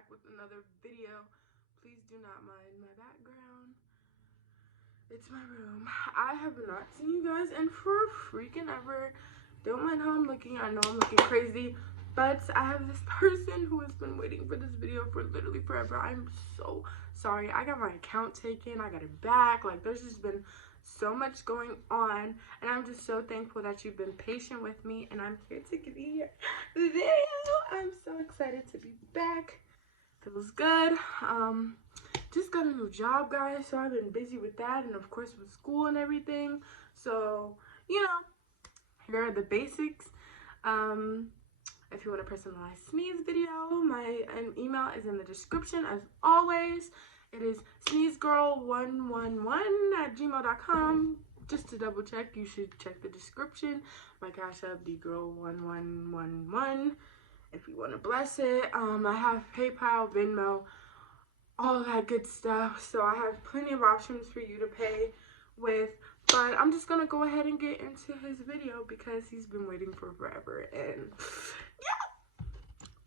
back with another video. Please do not mind my background. It's my room. I have not seen you guys in for freaking ever. Don't mind how I'm looking. I know I'm looking crazy, but I have this person who has been waiting for this video for literally forever. I'm so sorry. I got my account taken. I got it back. Like, there's just been so much going on, and I'm just so thankful that you've been patient with me, and I'm here to give you your video. I'm so excited to be back. Feels good. Just got a new job, guys, so I've been busy with that, and of course with school and everything. So, you know, here are the basics. If you want a personalized sneeze video, my email is in the description as always. It is sneezegirl111@gmail.com. Just to double check, you should check the description. My Cash App, dgirl1111. If you want to bless it. I have PayPal, Venmo, all that good stuff. So I have plenty of options for you to pay with. But I'm just going to go ahead and get into his video because he's been waiting for forever. And yeah.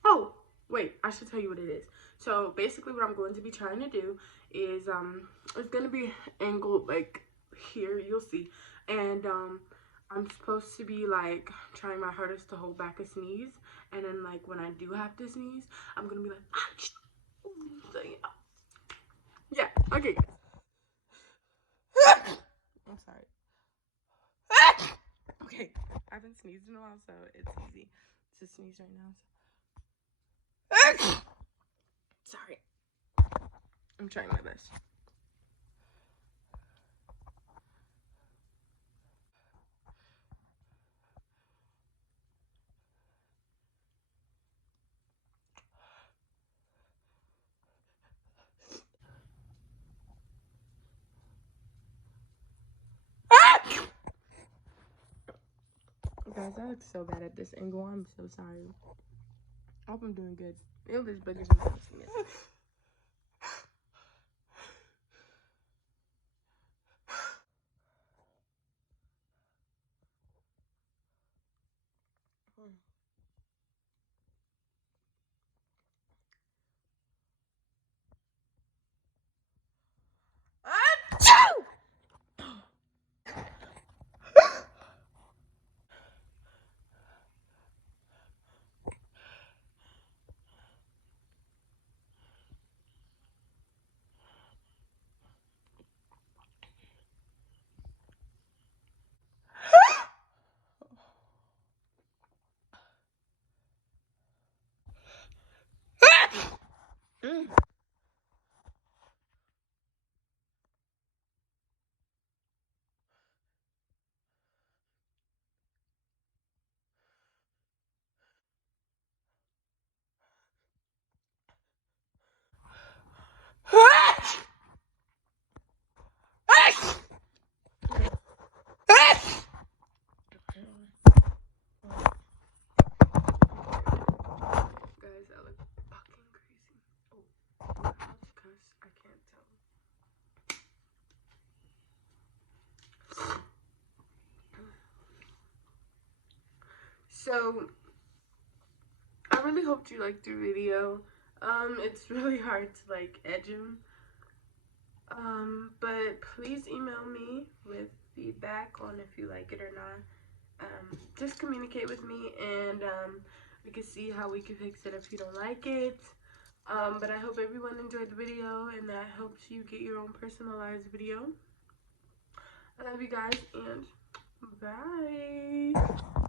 Oh, wait, I should tell you what it is. So basically what I'm going to be trying to do is, it's going to be angled like here, you'll see. And I'm supposed to be like trying my hardest to hold back a sneeze. And then like when I do have to sneeze, I'm going to be like, so yeah, okay. I'm sorry. Okay, I haven't sneezed in a while, so it's easy to sneeze right now. Sorry. I'm trying my best. Guys, I look so bad at this angle. I'm so sorry. I hope I'm doing good. It was as big as I'm posting it. Guys, I look fucking crazy. Oh, how to cuss? I can't tell. So, I really hoped you liked the video. It's really hard to like edge him. But please email me with feedback on if you like it or not. Just communicate with me, and we can see how we can fix it if you don't like it. But I hope everyone enjoyed the video, and that helps you get your own personalized video. I love you guys, and bye.